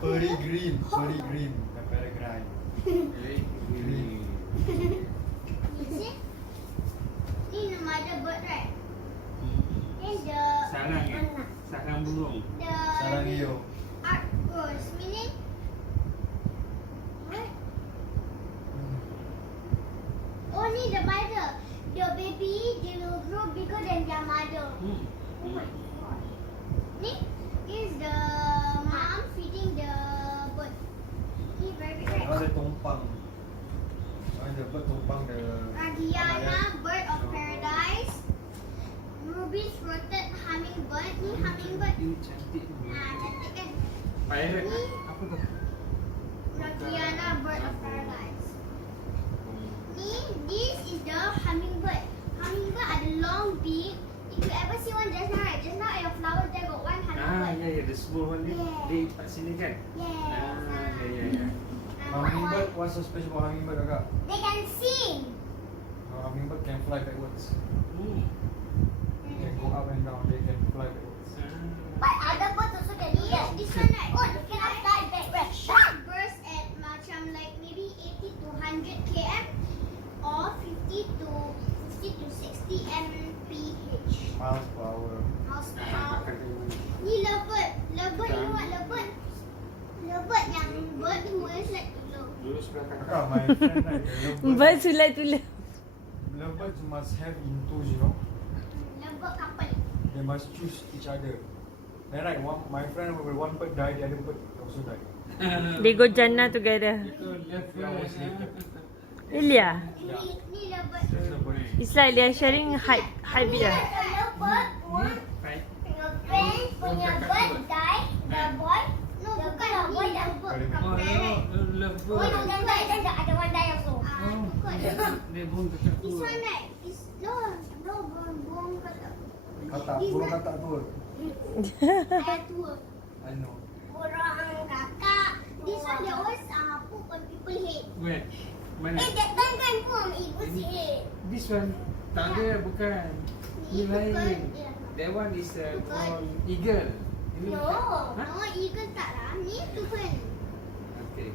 Furry green. The peregrine. Green. You see? Ni nama ada bird, right? Then the Sarang burung. Sarang hijau. art goes, meaning what? Oh, ni the mother. The baby, they will grow bigger than their mother. Oh my god. Ni is the mom feeding the bird. Ni very big, right? Ada tumpang. The bird tumpang the. Radiana, bird of paradise. Ruby throated hummingbird. Ni hummingbird. Ini cantik. Cantik kan? Pirate. Ni Apa tu? Radiana, bird of paradise. Ni, this is the hummingbird. Hummingbird ada long beak. If you ever see one just now, right? Just now at your flowers there got one hummingbird. Ya, the small one ni. Yeah. Dia kat sini kan? Ya. Hummingbird, what's so special about hummingbird, kakak? They can sing. Hummingbird can fly backwards. Hmm. They can go up and down. They can fly backwards. But other birds also can do that. This one, right? Oh, they cannot fly backwards. That burst at macam like maybe 80 to 100 km or 50 to 60 mph. Miles per hour. Miles per hour. Ni lovebird. Lovebird, you know what lovebird? Lovebird yang bird who is like love. Dulu sebelah kakak. Kakak, my friend like Bird tular-tular. lovebirds must have in twos, you know. Lovebird couple. They must choose each other. Then right, my friend when one bird die, the other bird also die. They go jannah together. Itu left That was naked. Really ah? Ni lovebird. That's the bird. It's like they are sharing high bit ah. Lovebird pun your friends punya bird die, the boy. No, bukan the boy, the bird. Oh, love Oh, no, then the other one die also. Bukan. Dia burung kakak tu. This one right, this burung kata. Katak, burung katak tu. Saya tua. I know. Burung kakak. This one they always poop on people head. Where? Mana? That time kan pun ibu head. This one tak ada, bukan. Ni Bukan. lain. Yeah. That one is Bukan. called eagle. Ini No, bukan. Ha? no, eagle tak lah. Ni tu kan. Okay.